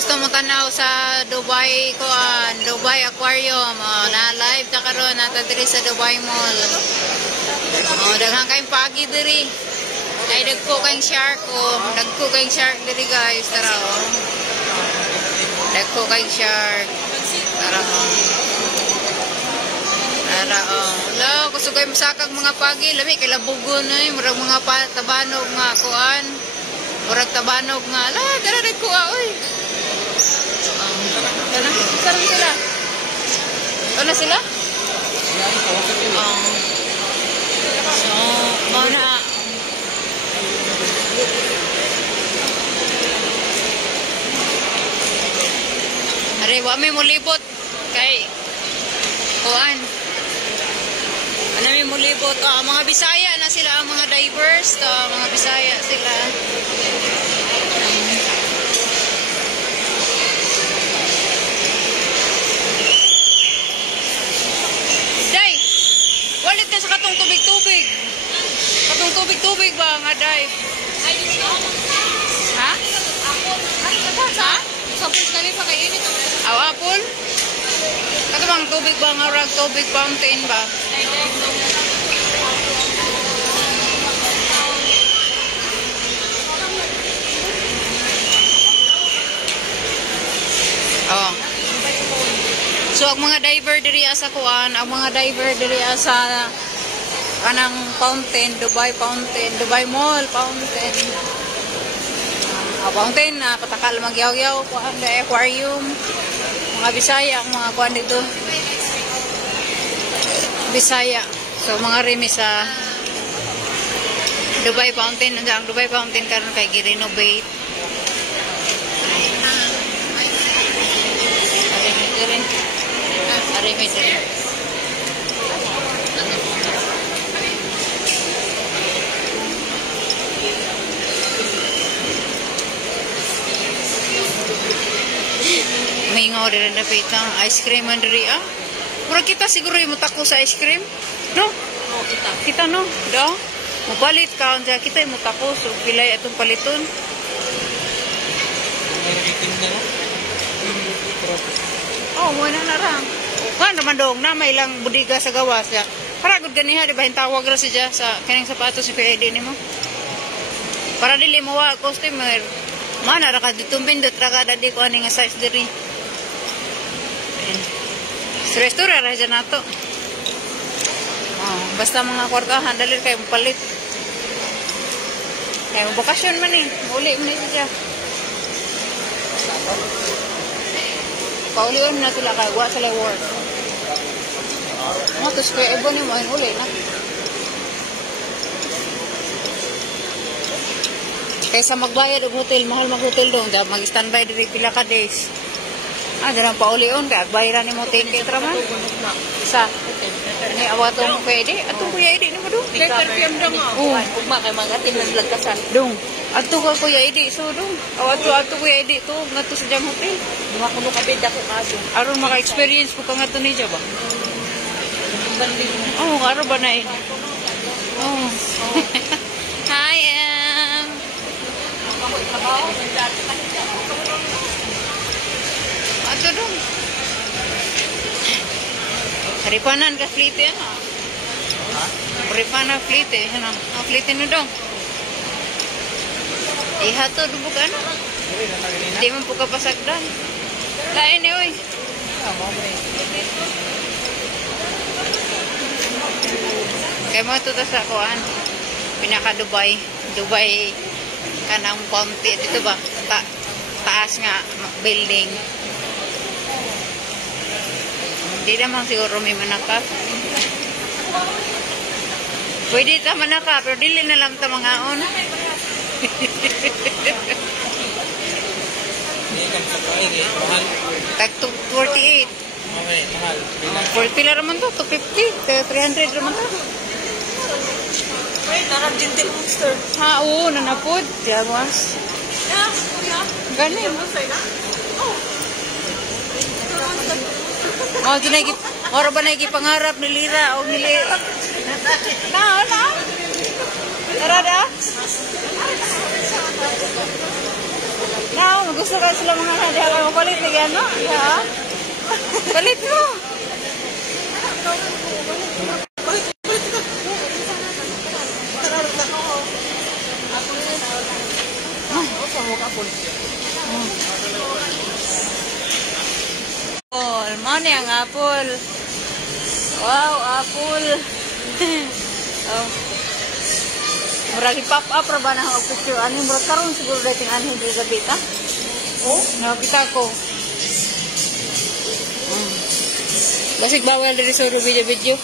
gusto mo tanaw sa Dubai kuan, Dubai Aquarium, na live ta karon nata diri sa Dubai Mall. Daghang kay pagi diri. Ay dagko kay shark dagko kay shark diri guys, tara Dagko kay shark. Tara Tara Lo, kusugay masakag mga pagi, lami kay labugon murag mga tabanog nga kuan. Murag tabanog nga. Dara dagko oy. Sarang sila. Ano sila? So, na. Are, wa may mulibot kay kuan. Ano may mulibot? Mga Bisaya na sila, ang mga divers, mga Bisaya sila. Sa katong tubig-tubig. Katong tubig-tubig ba nga dive? Ha? Ha? Sapos kali pa kay init. Apple? Katong tubig ba nga rag tubig fountain ba? So ang mga diver diri sa kuan, ang mga diver diri sa kanang fountain, Dubai Fountain, Dubai Mall Fountain. Fountain na patakal magyaw-yaw kuan sa aquarium. Mga Bisaya ang mga kuan dito. Bisaya. So mga remi sa Dubai Fountain, ang Dubai Fountain karon kay gi-renovate. Ari may diri. May nga rin na pita ice cream man diri Mura kita siguro yung mutako sa ice cream. No? Kita no? Da? Mupalit ka unsa kita yung mutako so pilay atong paliton. Mo na narang. Kan naman dong na may lang budiga sa gawas ya. Para gud ganiha di ba hintawag ra siya sa kaning sapatos si Kuya Eddie nimo. Para dili mo wa customer. Mana ra ka ditumbin dot ra ka dadi ko ani nga size diri. Sa restaurant ra dyan nato. Basta mga kwartahan dali kay palit. Kay bakasyon man ni, uli man ni siya. Paulion na sila kay wa sila work. Mo tos kay ibo ni mo uli na. Kaysa magbayad og hotel, mahal mag-hotel dong, mag-standby diri pila ka days. Dalang paulion kay agbayran nimo ticket ra man. Sa ni awato mo kay di, ato Kuya Edi nimo do. Kay perfume dong. Ugma kay mga tim ng lagkasan. Dong. Ato ka Kuya Edi so dong. Ato Kuya Edi to ngadto sa jam hotel. Mga kuno ka beda ko kaso. Aron maka-experience ko ngadto ni ba? Aron ba na Hi, ato dong. Haripanan ka fleet yan Haripanan fleet fleet no dong. Ihato dubukan di man po kapasagdan. Lain oy. Kaya mo ito sa kuan pinaka Dubai kanang fountain dito ba taas nga building. Hindi naman siguro may manakap. Pwede ta manakap pero dili na lang ta mangaon. Tag 48. Okay, mahal. 40 lang naman to, 250, 300 naman to. Wait, narang Gentle Monster. Oo, nanapod. Diyawas. Galing. Ora ba pangarap ni Lira o nili? Na. Tara da. Now, gusto ka sila mga hadiah ka palit ni gano? Ya. Palit mo. Apple. Mana yang apple? Wow, apple. Oh. Murag pop up ra ba na ang picture ani murag karon siguro dating ani di gabi ta. Oh, nakita ko. Basig bawal diri sa video.